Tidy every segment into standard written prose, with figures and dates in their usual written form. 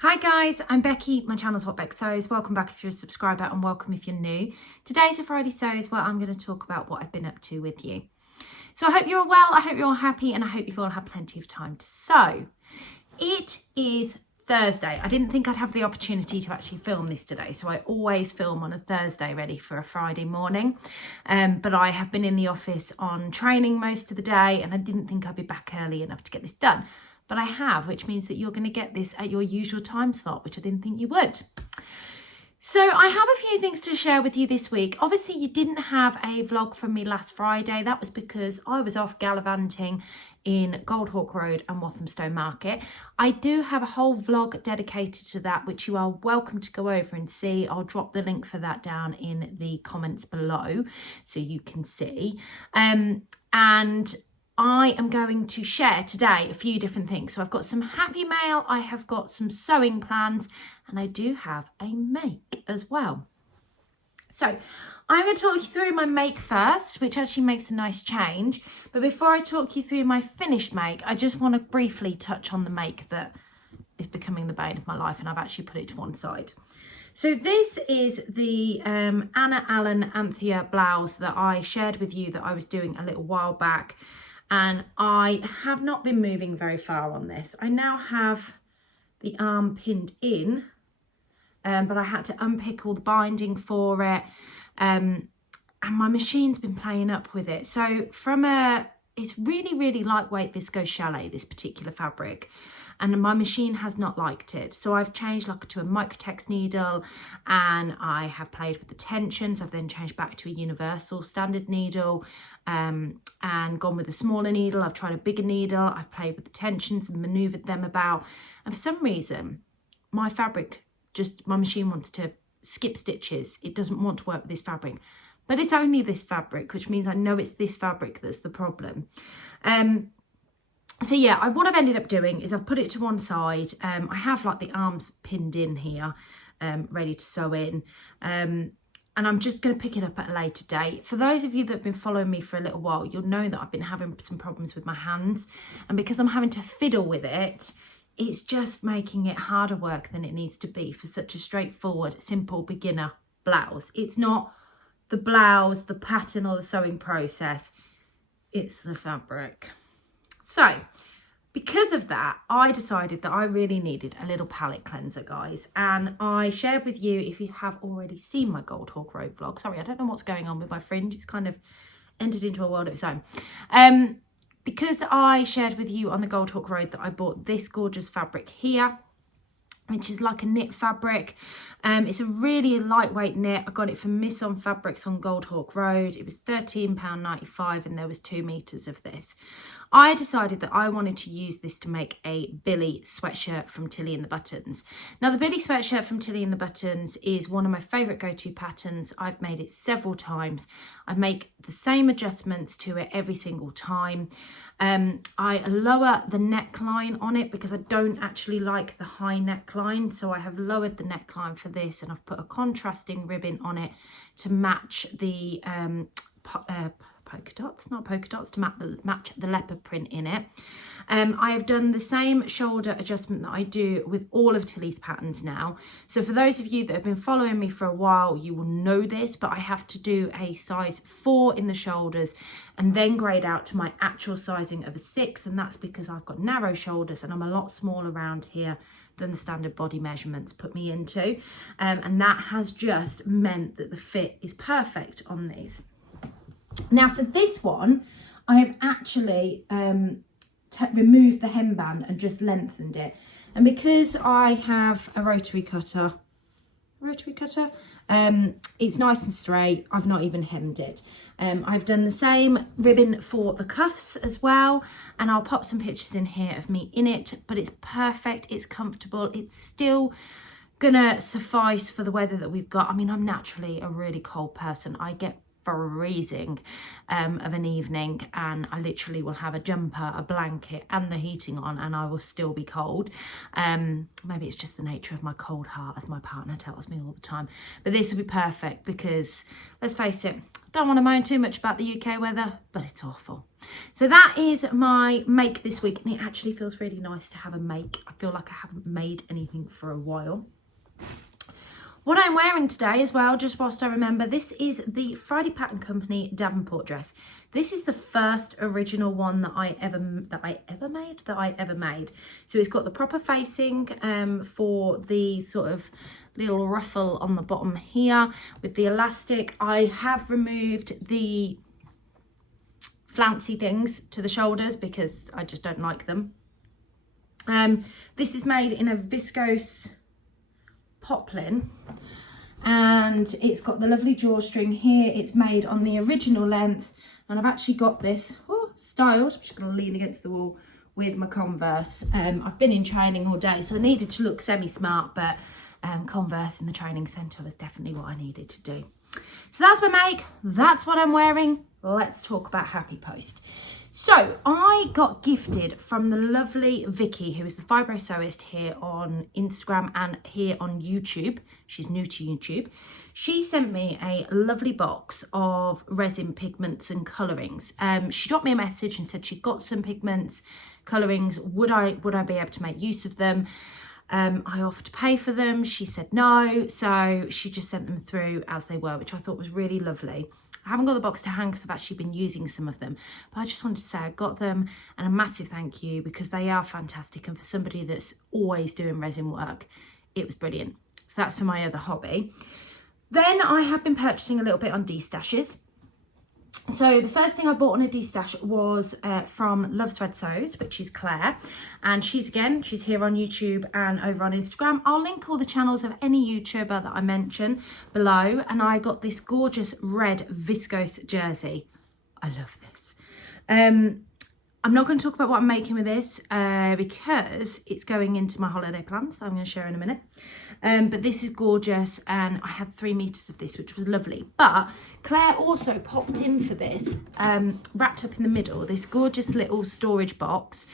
Hi guys, I'm Becky, my channel's What Beck Sews. Welcome back if you're a subscriber and welcome if you're new. Today's a Friday Sews where I'm going to talk about what I've been up to with you. So I hope you're all well, I hope you're all happy and I hope you've all had plenty of time to sew. It is Thursday. I didn't think I'd have the opportunity to actually film this today, so I always film on a Thursday ready for a Friday morning. But I have been in the office on training most of the day and I didn't think I'd be back early enough to get this done. But I have, which means that you're going to get this at your usual time slot, which I didn't think you would. So I have a few things to share with you this week. Obviously, you didn't have a vlog from me last Friday. That was because I was off gallivanting in Goldhawk Road and Walthamstow Market. I do have a whole vlog dedicated to that, which you are welcome to go over and see. I'll drop the link for that down in the comments below so you can see. And I am going to share today a few different things. So I've got some happy mail, I have got some sewing plans, and I do have a make as well. So I'm going to talk you through my make first, which actually makes a nice change. But before I talk you through my finished make, I just want to briefly touch on the make that is becoming the bane of my life, and I've actually put it to one side. So this is the Anna Allen Anthea blouse that I shared with you that I was doing a little while back. And I have not been moving very far on this. I now have the arm pinned in, but I had to unpick all the binding for it. And my machine's been playing up with it. So it's really, really lightweight viscose chalet, this particular fabric. And my machine has not liked it. So I've changed to a microtex needle and I have played with the tensions. I've then changed back to a universal standard needle and gone with a smaller needle. I've tried a bigger needle. I've played with the tensions and maneuvered them about. And for some reason, my machine wants to skip stitches. It doesn't want to work with this fabric. But it's only this fabric, which means I know it's this fabric that's the problem. So yeah, what I've ended up doing is I've put it to one side. I have the arms pinned in here, ready to sew in. And I'm just going to pick it up at a later date. For those of you that have been following me for a little while, you'll know that I've been having some problems with my hands. And because I'm having to fiddle with it, it's just making it harder work than it needs to be for such a straightforward, simple beginner blouse. It's not the blouse, the pattern or the sewing process. It's the fabric. So, because of that, I decided that I really needed a little palette cleanser, guys. And I shared with you, if you have already seen my Goldhawk Road vlog. Sorry, I don't know what's going on with my fringe. It's kind of entered into a world of its own. Because I shared with you on the Goldhawk Road that I bought this gorgeous fabric here, which is like a knit fabric. It's a really lightweight knit. I got it from Miss On Fabrics on Goldhawk Road. It was £13.95 and there was 2 meters of this. I decided that I wanted to use this to make a Billie sweatshirt from Tilly and the Buttons. Now the Billie sweatshirt from Tilly and the Buttons is one of my favourite go-to patterns. I've made it several times. I make the same adjustments to it every single time. I lower the neckline on it because I don't actually like the high neckline. So I have lowered the neckline for this and I've put a contrasting ribbon on it to match the polka dots, not polka dots, to match the leopard print in it. I have done the same shoulder adjustment that I do with all of Tilly's patterns now. So for those of you that have been following me for a while, you will know this, but I have to do a size 4 in the shoulders and then grade out to my actual sizing of a 6. And that's because I've got narrow shoulders and I'm a lot smaller around here than the standard body measurements put me into. And that has just meant that the fit is perfect on these. Now for this one, I have actually removed the hemband and just lengthened it. And because I have a rotary cutter, it's nice and straight. I've not even hemmed it. I've done the same ribbon for the cuffs as well. And I'll pop some pictures in here of me in it, but it's perfect. It's comfortable. It's still gonna suffice for the weather that we've got. I mean, I'm naturally a really cold person. I get freezing of an evening, and I literally will have a jumper, a blanket and the heating on, and I will still be cold. Maybe it's just the nature of my cold heart, as my partner tells me all the time, but this will be perfect because, let's face it, don't want to moan too much about the UK weather, but it's awful. So that is my make this week, and it actually feels really nice to have a make. I feel like I haven't made anything for a while. What I'm wearing today as well, just whilst I remember, this is the Friday Pattern Company Davenport dress. This is the first original one that I ever made. So it's got the proper facing for the sort of little ruffle on the bottom here with the elastic. I have removed the flouncy things to the shoulders because I just don't like them. This is made in a viscose poplin, and it's got the lovely drawstring here. It's made on the original length, and I've actually got this styled. I'm just going to lean against the wall with my Converse. I've been in training all day, so I needed to look semi-smart, but Converse in the training centre was definitely what I needed to do. So that's my make, that's what I'm wearing. Let's talk about Happy Post. So I got gifted from the lovely Vicky, who is the Fibre sewist here on Instagram and here on YouTube. She's new to YouTube. She sent me a lovely box of resin pigments and colourings. She dropped me a message and said she got some pigments, colourings. Would I be able to make use of them? I offered to pay for them. She said no, so she just sent them through as they were, which I thought was really lovely. I haven't got the box to hand because I've actually been using some of them, but I just wanted to say I got them, and a massive thank you because they are fantastic, and for somebody that's always doing resin work, it was brilliant. So that's for my other hobby. Then I have been purchasing a little bit on destashes. So the first thing I bought on a destash was from Love Thread Sews, which is Claire, and she's here on YouTube and over on Instagram. I'll link all the channels of any YouTuber that I mention below, and I got this gorgeous red viscose jersey. I love this. I'm not going to talk about what I'm making with this because it's going into my holiday plans that I'm going to share in a minute. But this is gorgeous, and I had 3 meters of this, which was lovely. But Claire also popped in for this, wrapped up in the middle, this gorgeous little storage box.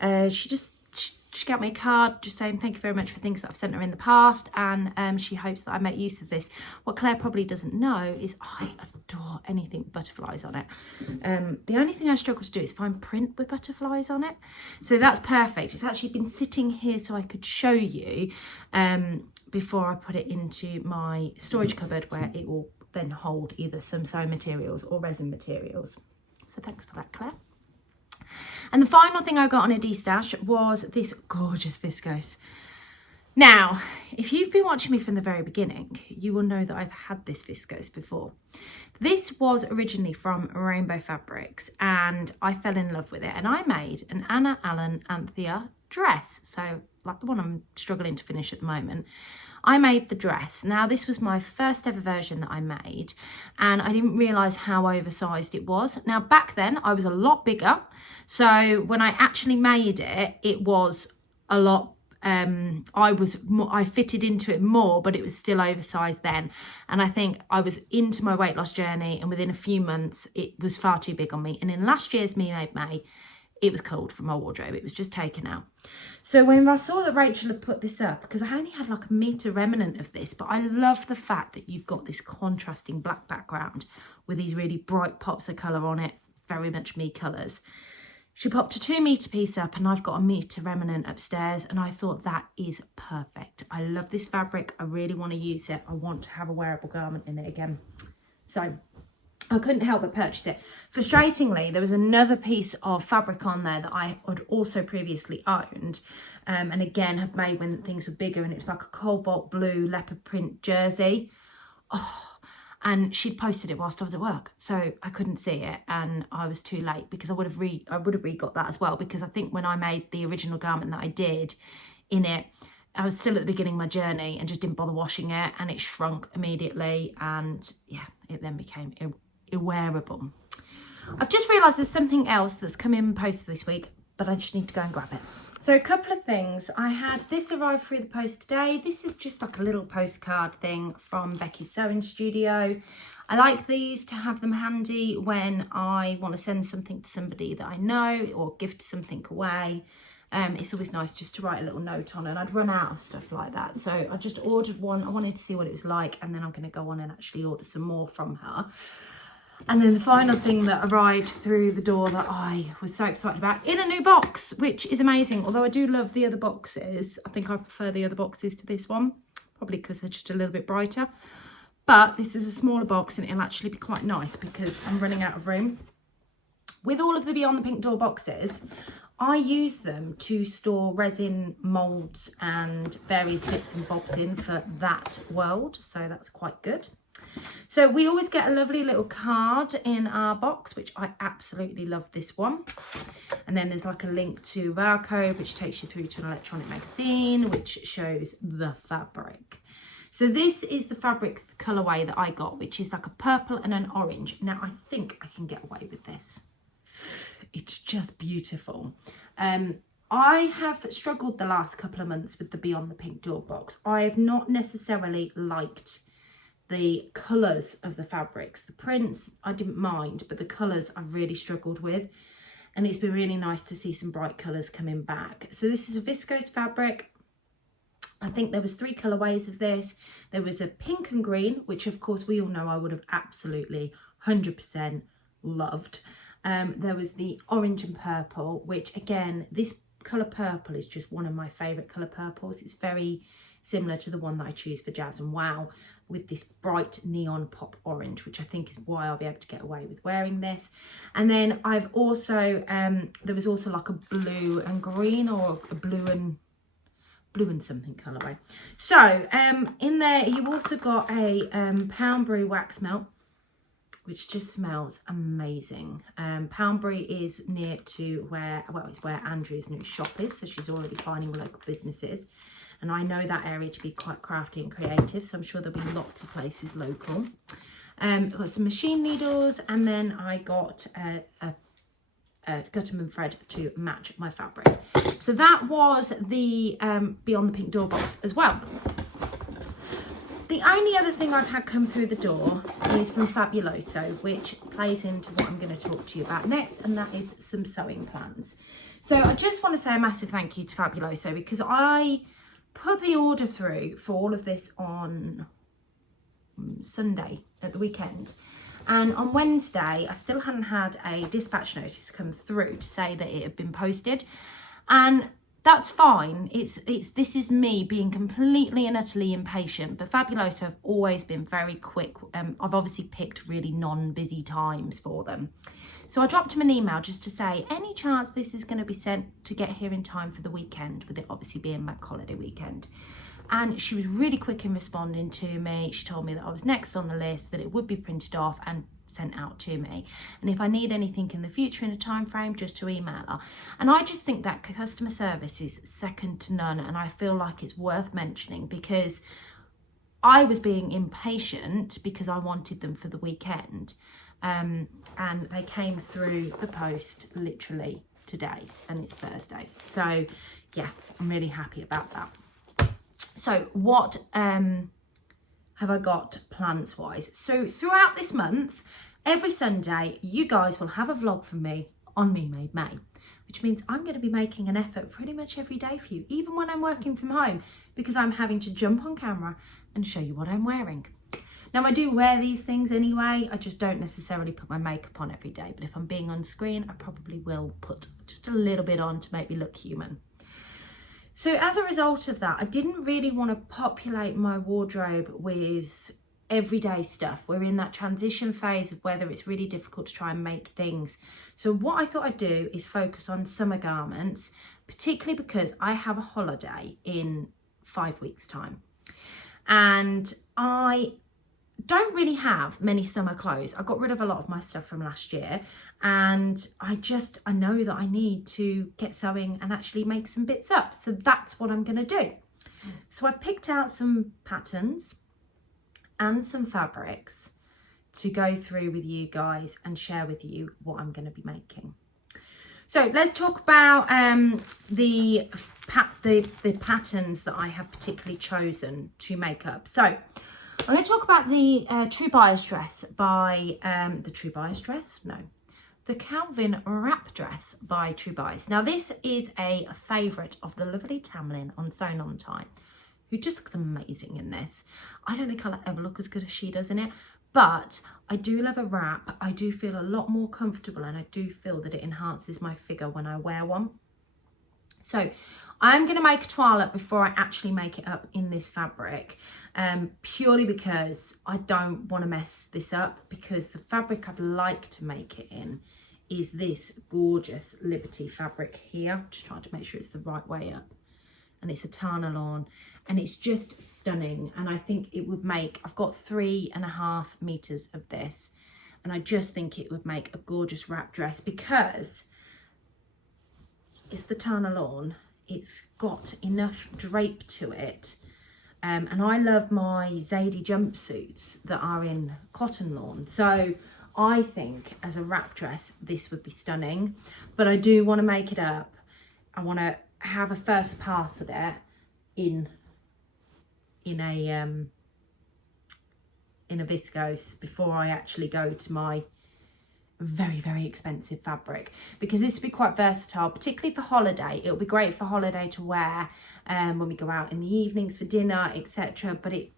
She got me a card just saying thank you very much for things that I've sent her in the past, and she hopes that I make use of this. What Claire probably doesn't know is I adore anything butterflies on it. The only thing I struggle to do is find print with butterflies on it. So that's perfect. It's actually been sitting here so I could show you before I put it into my storage cupboard, where it will then hold either some sewing materials or resin materials. So thanks for that, Claire. And the final thing I got on a destash was this gorgeous viscose. Now, if you've been watching me from the very beginning, you will know that I've had this viscose before. This was originally from Rainbow Fabrics, and I fell in love with it, and I made an Anna Allen Anthea dress. So like the one I'm struggling to finish at the moment. I made the dress. Now this was my first ever version that I made, and I didn't realise how oversized it was. Now back then I was a lot bigger, so when I actually made it, it was a lot, I fitted into it more, but it was still oversized then. And I think I was into my weight loss journey, and within a few months it was far too big on me. And in last year's Me Made May, it was culled from my wardrobe. It was just taken out. So when I saw that Rachel had put this up, because I only had like a metre remnant of this, but I love the fact that you've got this contrasting black background with these really bright pops of colour on it, very much me colours. She popped a 2 metre piece up, and I've got a metre remnant upstairs, and I thought that is perfect. I love this fabric. I really want to use it. I want to have a wearable garment in it again. So I couldn't help but purchase it. Frustratingly, there was another piece of fabric on there that I had also previously owned, and again had made when things were bigger, and it was like a cobalt blue leopard print jersey. Oh, and she'd posted it whilst I was at work, so I couldn't see it, and I was too late, because I would have re-got that as well, because I think when I made the original garment that I did in it, I was still at the beginning of my journey and just didn't bother washing it, and it shrunk immediately, and yeah, it then became wearable. I've just realised there's something else that's come in post this week, but I just need to go and grab it. So a couple of things. I had this arrive through the post today. This is just like a little postcard thing from Becky's Sewing Studio. I like these to have them handy when I want to send something to somebody that I know or gift something away. It's always nice just to write a little note on, and I'd run out of stuff like that. So I just ordered one. I wanted to see what it was like, and then I'm going to go on and actually order some more from her. And then the final thing that arrived through the door that I was so excited about, in a new box, which is amazing. Although I do love the other boxes, I think I prefer the other boxes to this one, probably because they're just a little bit brighter. But this is a smaller box, and it'll actually be quite nice because I'm running out of room. With all of the Beyond the Pink Door boxes, I use them to store resin moulds and various bits and bobs in for that world. So that's quite good. So we always get a lovely little card in our box, which I absolutely love this one. And then there's like a link to barcode, which takes you through to an electronic magazine, which shows the fabric. So this is the fabric colorway that I got, which is like a purple and an orange. Now I think I can get away with this. It's just beautiful. I have struggled the last couple of months with the Beyond the Pink Door box. I have not necessarily liked the colours of the fabrics. The prints I didn't mind, but the colours I really struggled with, and it's been really nice to see some bright colours coming back. So this is a viscose fabric. I think there was 3 colourways of this. There was a pink and green, which of course we all know I would have absolutely 100% loved. There was the orange and purple, which again, this colour purple is just one of my favourite colour purples. It's very similar to the one that I choose for Jazz and Wow, with this bright neon pop orange, which I think is why I'll be able to get away with wearing this. And then I've also, there was also like a blue and green, or a blue and something colourway. So in there you also got a Poundbury wax melt, which just smells amazing. Poundbury is near to where, well, it's where Andrew's new shop is, so she's already finding local businesses. And I know that area to be quite crafty and creative, so I'm sure there'll be lots of places local. I've got some machine needles, and then I got a Gutterman thread to match my fabric. So that was the Beyond the Pink Door box as well. The only other thing I've had come through the door is from Fabuloso, which plays into what I'm going to talk to you about next, and that is some sewing plans. So I just want to say a massive thank you to Fabuloso, because I put the order through for all of this on Sunday at the weekend, and on Wednesday I still hadn't had a dispatch notice come through to say that it had been posted, and that's fine. This is me being completely and utterly impatient, but Fabuloso have always been very quick. I've obviously picked really non-busy times for them. So I dropped him an email just to say, any chance this is going to be sent to get here in time for the weekend, with it obviously being bank holiday weekend. And she was really quick in responding to me. She told me that I was next on the list, that it would be printed off and sent out to me, and if I need anything in the future in a time frame, just to email her. And I just think that customer service is second to none, and I feel like it's worth mentioning, because I was being impatient because I wanted them for the weekend, and they came through the post literally today, and it's Thursday. So yeah, I'm really happy about that. So what have I got plans wise? So throughout this month, every Sunday, you guys will have a vlog from me on Me Made May, which means I'm going to be making an effort pretty much every day for you, even when I'm working from home, because I'm having to jump on camera and show you what I'm wearing. Now, I do wear these things anyway, I just don't necessarily put my makeup on every day, but if I'm being on screen, I probably will put just a little bit on to make me look human. So as a result of that, I didn't really want to populate my wardrobe with everyday stuff. We're in that transition phase of whether it's really difficult to try and make things. So what I thought I'd do is focus on summer garments, particularly because I have a holiday in 5 weeks' time. And I don't really have many summer clothes. I got rid of a lot of my stuff from last year, and I know that I need to get sewing and actually make some bits up. So that's what I'm going to do. So I've picked out some patterns and some fabrics to go through with you guys and share with you what I'm going to be making. So let's talk about the patterns that I have particularly chosen to make up. So I'm going to talk about the Blouse dress by the Calvin wrap dress by Blouse. Now this is a favourite of the lovely Tamlin on Sewn On Time, who just looks amazing in this. I don't think I'll ever look as good as she does in it, but I do love a wrap. I do feel a lot more comfortable, and I do feel that it enhances my figure when I wear one. So I'm going to make a toile up before I actually make it up in this fabric, purely because I don't want to mess this up, because the fabric I'd like to make it in is this gorgeous Liberty fabric here. Just trying to make sure it's the right way up. And it's a Tana lawn, and it's just stunning. And I think it would make, I've got 3.5 meters of this, and I just think it would make a gorgeous wrap dress because it's the Tana lawn. It's got enough drape to it. And I love my Zadie jumpsuits that are in cotton lawn. So I think as a wrap dress, this would be stunning, but I do want to make it up. I want to have a first pass at it in a viscose before I actually go to my very, very expensive fabric, because this would be quite versatile, particularly for holiday. It'll be great for holiday to wear when we go out in the evenings for dinner, etc. But it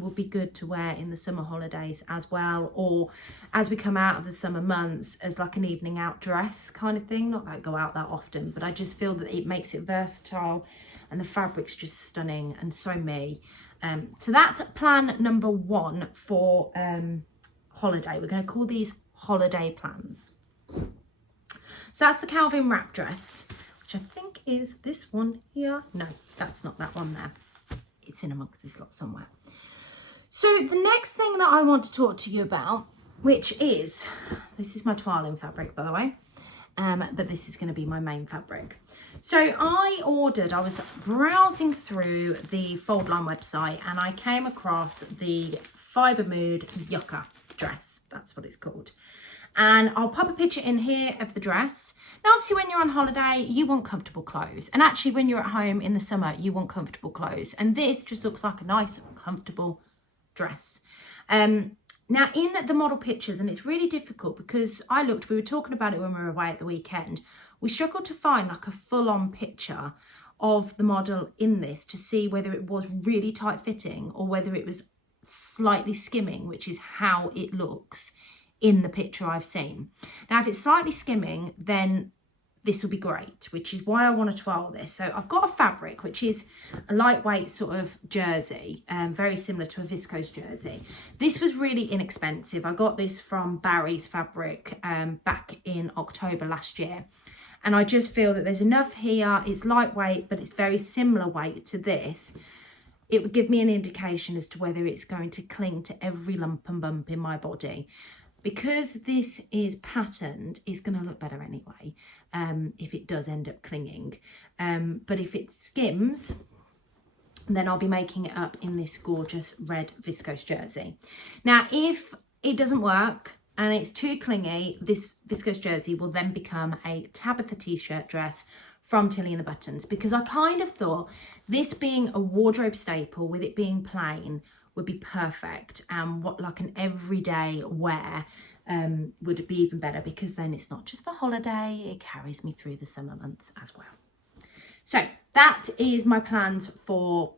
will be good to wear in the summer holidays as well, or as we come out of the summer months as like an evening out dress kind of thing. Not that I go out that often, but I just feel that it makes it versatile, and the fabric's just stunning and so me. So that's plan number 1 for holiday. We're going to call these holiday plans. So that's the Calvin wrap dress, which I think is this one here. No, that's not that one there. It's in amongst this lot somewhere. So the next thing that I want to talk to you about, which is, this is my toiling fabric, by the way, but this is going to be my main fabric. So I was browsing through the Fold Line website, and I came across the Fibre Yucker dress. That's what it's called. And I'll pop a picture in here of the dress. Now, obviously, when you're on holiday, you want comfortable clothes. And actually, when you're at home in the summer, you want comfortable clothes. And this just looks like a nice, comfortable dress. Now, in the model pictures, and it's really difficult because we were talking about it when we were away at the weekend, we struggled to find like a full-on picture of the model in this to see whether it was really tight fitting or whether it was slightly skimming, which is how it looks in the picture I've seen. Now, if it's slightly skimming, then this will be great, which is why I want to toile this. So I've got a fabric which is a lightweight sort of jersey, very similar to a viscose jersey. This was really inexpensive. I got this from Barry's Fabric back in October last year, and I just feel that there's enough here. It's lightweight, but it's very similar weight to this. It would give me an indication as to whether it's going to cling to every lump and bump in my body. Because this is patterned, it's going to look better anyway, if it does end up clinging. But if it skims, then I'll be making it up in this gorgeous red viscose jersey. Now, if it doesn't work and it's too clingy, this viscose jersey will then become a Tabitha t-shirt dress from Tilly and the Buttons, because I kind of thought this being a wardrobe staple with it being plain would be perfect, and what like an everyday wear would be even better, because then it's not just for holiday, it carries me through the summer months as well. So that is my plans for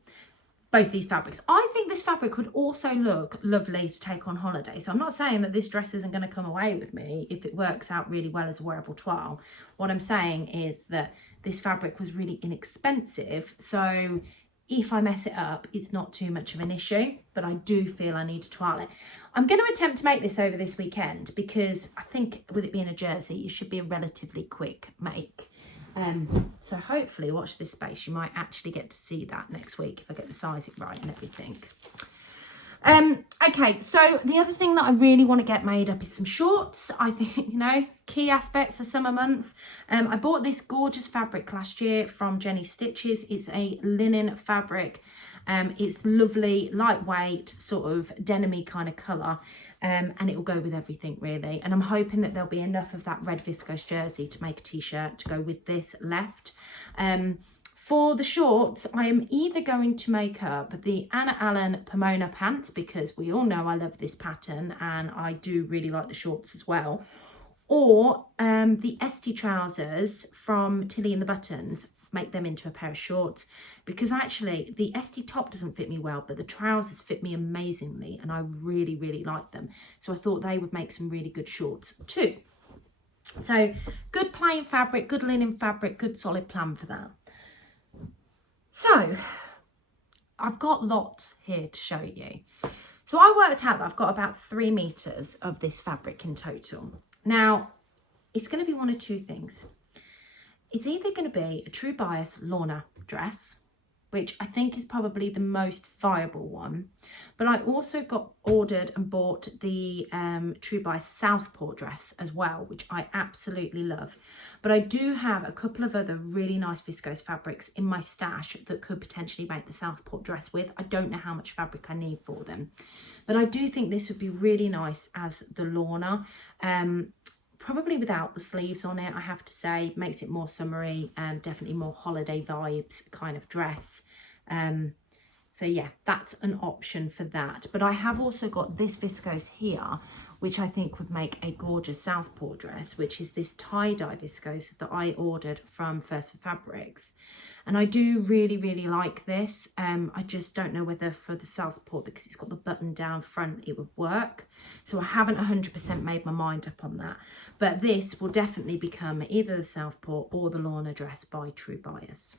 both these fabrics. I think this fabric would also look lovely to take on holiday. So I'm not saying that this dress isn't going to come away with me if it works out really well as a wearable toile. What I'm saying is that this fabric was really inexpensive, so if I mess it up, it's not too much of an issue, but I do feel I need to toile it. I'm going to attempt to make this over this weekend, because I think with it being a jersey, it should be a relatively quick make. So hopefully, watch this space. You might actually get to see that next week if I get the sizing right and everything. Okay, so the other thing that I really want to get made up is some shorts. I think, key aspect for summer months. I bought this gorgeous fabric last year from Jenny Stitches. It's a linen fabric. It's lovely, lightweight, sort of denim-y kind of colour, and it will go with everything really. And I'm hoping that there'll be enough of that red viscose jersey to make a t-shirt to go with this left. For the shorts, I am either going to make up the Anna Allen Pomona pants, because we all know I love this pattern and I do really like the shorts as well, or the Esty trousers from Tilly and the Buttons, make them into a pair of shorts, because actually the Esty top doesn't fit me well, but the trousers fit me amazingly and I really, really like them. So I thought they would make some really good shorts too. So good plain fabric, good linen fabric, good solid plan for that. So I've got lots here to show you. So I worked out that I've got about 3 meters of this fabric in total. Now, it's going to be one of two things. It's either going to be a True Bias Lorna dress, which I think is probably the most viable one. But I also got ordered and bought the True Bias Southport dress as well, which I absolutely love. But I do have a couple of other really nice viscose fabrics in my stash that could potentially make the Southport dress with. I don't know how much fabric I need for them. But I do think this would be really nice as the Lorna. Probably without the sleeves on it, I have to say. Makes it more summery, definitely more holiday vibes kind of dress. So yeah, that's an option for that. But I have also got this viscose here, which I think would make a gorgeous Southport dress, which is this tie-dye viscose that I ordered from First for Fabrics. And I do really, really like this. I just don't know whether for the Southport, because it's got the button down front, it would work. So I haven't 100% made my mind up on that. But this will definitely become either the Southport or the Lorna dress by True Bias.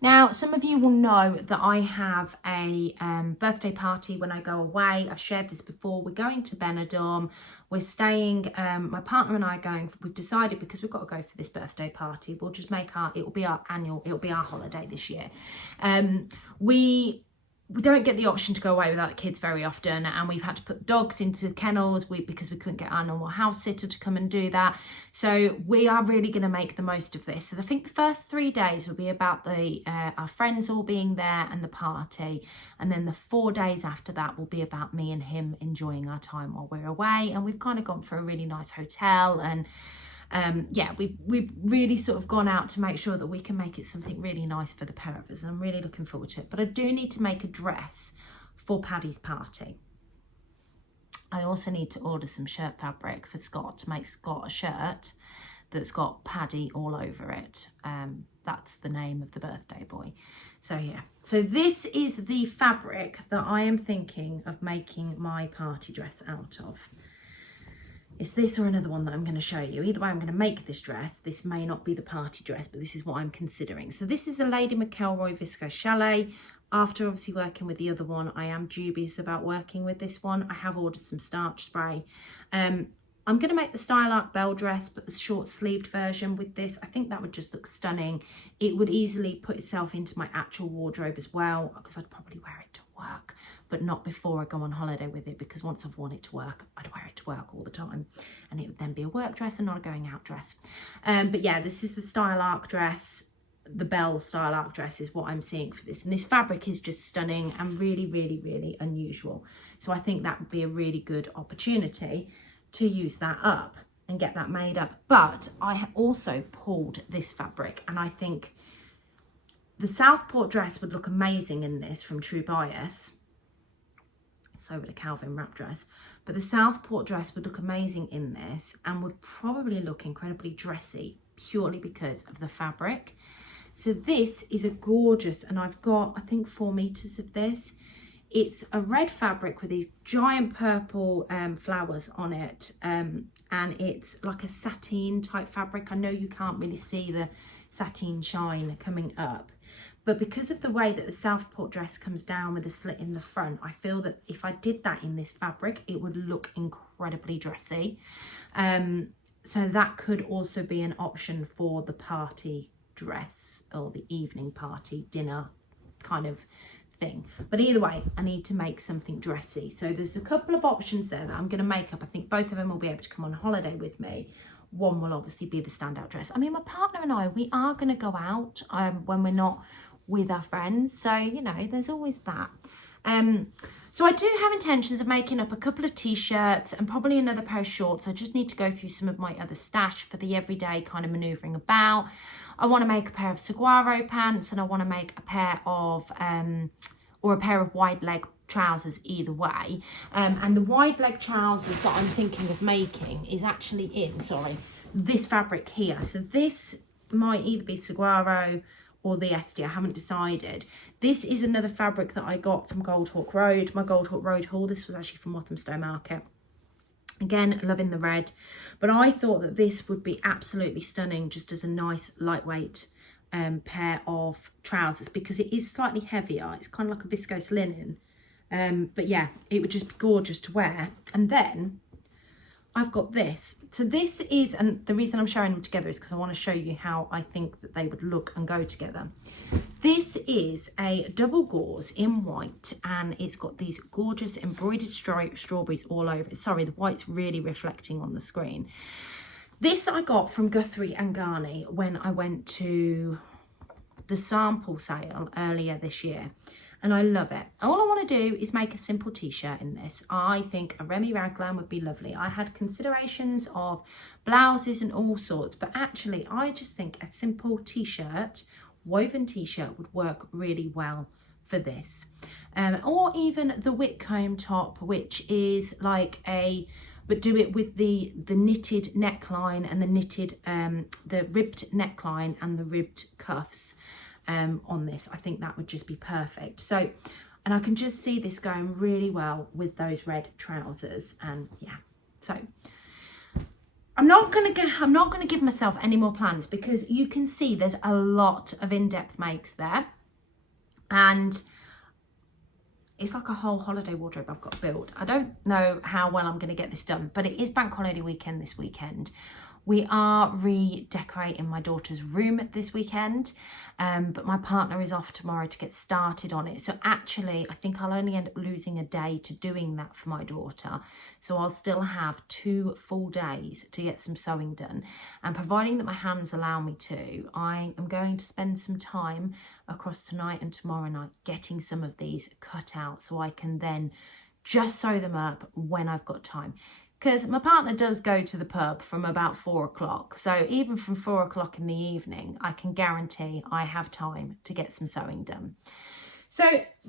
Now, some of you will know that I have a birthday party when I go away. I've shared this before. We're going to Benidorm. We're staying, my partner and I are going, we've decided, because we've got to go for this birthday party, we'll just make it'll be our holiday this year. We don't get the option to go away without the kids very often, and we've had to put dogs into kennels because we couldn't get our normal house sitter to come and do that. So we are really going to make the most of this. So I think the first 3 days will be about our friends all being there and the party, and then the 4 days after that will be about me and him enjoying our time while we're away. And we've kind of gone for a really nice hotel, and yeah, we've really sort of gone out to make sure that we can make it something really nice for the pair of us, and I'm really looking forward to it. But I do need to make a dress for Paddy's party. I also need to order some shirt fabric for Scott, to make Scott a shirt that's got Paddy all over it. That's the name of the birthday boy. So yeah, so this is the fabric that I am thinking of making my party dress out of. It's this or another one that I'm going to show you. Either way, I'm going to make this dress. This may not be the party dress, but this is what I'm considering. So this is a Lady McElroy Viscose Chalet. After obviously working with the other one, I am dubious about working with this one. I have ordered some starch spray. I'm going to make the Style Arc Bell dress, but the short sleeved version with this. I think that would just look stunning. It would easily put itself into my actual wardrobe as well, because I'd probably wear it to work, but not before I go on holiday with it, because once I've worn it to work, I'd wear it to work all the time, and it would then be a work dress and not a going out dress. But yeah, this is the Style Arc dress. The Bell Style Arc dress is what I'm seeing for this, and this fabric is just stunning and really, really, really unusual. So I think that would be a really good opportunity to use that up and get that made up. But I have also pulled this fabric, and I think the Southport dress would look amazing in this from True Bias. So would a Calvin wrap dress, but the Southport dress would look amazing in this and would probably look incredibly dressy purely because of the fabric. So this is a gorgeous, and I've got, I think, 4 meters of this. It's a red fabric with these giant purple flowers on it, and it's like a sateen type fabric. I know you can't really see the sateen shine coming up, but because of the way that the Southport dress comes down with a slit in the front, I feel that if I did that in this fabric, it would look incredibly dressy. So that could also be an option for the party dress, or the evening party dinner kind of thing. But either way, I need to make something dressy. So there's a couple of options there that I'm going to make up. I think both of them will be able to come on holiday with me. One will obviously be the standout dress. I mean, my partner and I, we are going to go out when we're not with our friends, so you know, there's always that. So I do have intentions of making up a couple of t-shirts and probably another pair of shorts. I just need to go through some of my other stash for the everyday kind of manoeuvring about. I want to make a pair of saguaro pants, and I want to make a pair of or a pair of wide leg trousers either way. And the wide leg trousers that I'm thinking of making is actually in, this fabric here. So this might either be saguaro or the Esty, I haven't decided. This is another fabric that I got from Goldhawk Road, my Goldhawk Road haul. This was actually from Walthamstow Market. Again, loving the red, but I thought that this would be absolutely stunning just as a nice lightweight pair of trousers, because it is slightly heavier. It's kind of like a viscose linen, but yeah, it would just be gorgeous to wear. And then I've got this. So this is, and the reason I'm showing them together is because I want to show you how I think that they would look and go together. This is a double gauze in white, and it's got these gorgeous embroidered strawberries all over it. Sorry, the white's really reflecting on the screen. This I got from Guthrie and Garney when I went to the sample sale earlier this year. And I love it. All I want to do is make a simple t-shirt in this. I think a Remy Raglan would be lovely. I had considerations of blouses and all sorts, but actually I just think a simple t-shirt, woven t-shirt, would work really well for this. Or even the whitcomb top, which is like a, but do it with the knitted neckline and the knitted, the ribbed neckline and the ribbed cuffs. On this, I think that would just be perfect. So, and I can just see this going really well with those red trousers. And yeah, so I'm not gonna give myself any more plans, because you can see there's a lot of in-depth makes there, and it's like a whole holiday wardrobe I've got built. I don't know how well I'm going to get this done, but it is bank holiday weekend this weekend. We are redecorating my daughter's room this weekend, but my partner is off tomorrow to get started on it. So actually, I think I'll only end up losing a day to doing that for my daughter. So I'll still have 2 full days to get some sewing done. And providing that my hands allow me to, I am going to spend some time across tonight and tomorrow night getting some of these cut out so I can then just sew them up when I've got time. Because my partner does go to the pub from about 4 o'clock. So even from 4 o'clock in the evening, I can guarantee I have time to get some sewing done. So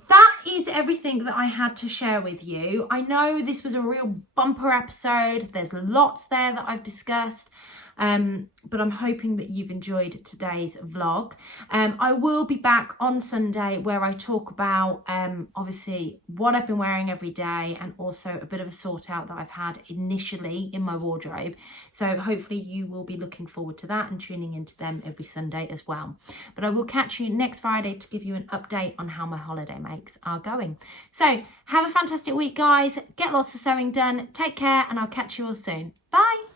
that is everything that I had to share with you. I know this was a real bumper episode. There's lots there that I've discussed. But I'm hoping that you've enjoyed today's vlog. I will be back on Sunday where I talk about obviously what I've been wearing every day, and also a bit of a sort out that I've had initially in my wardrobe. So hopefully you will be looking forward to that and tuning into them every Sunday as well. But I will catch you next Friday to give you an update on how my holiday makes are going. So have a fantastic week, guys. Get lots of sewing done. Take care, and I'll catch you all soon. Bye.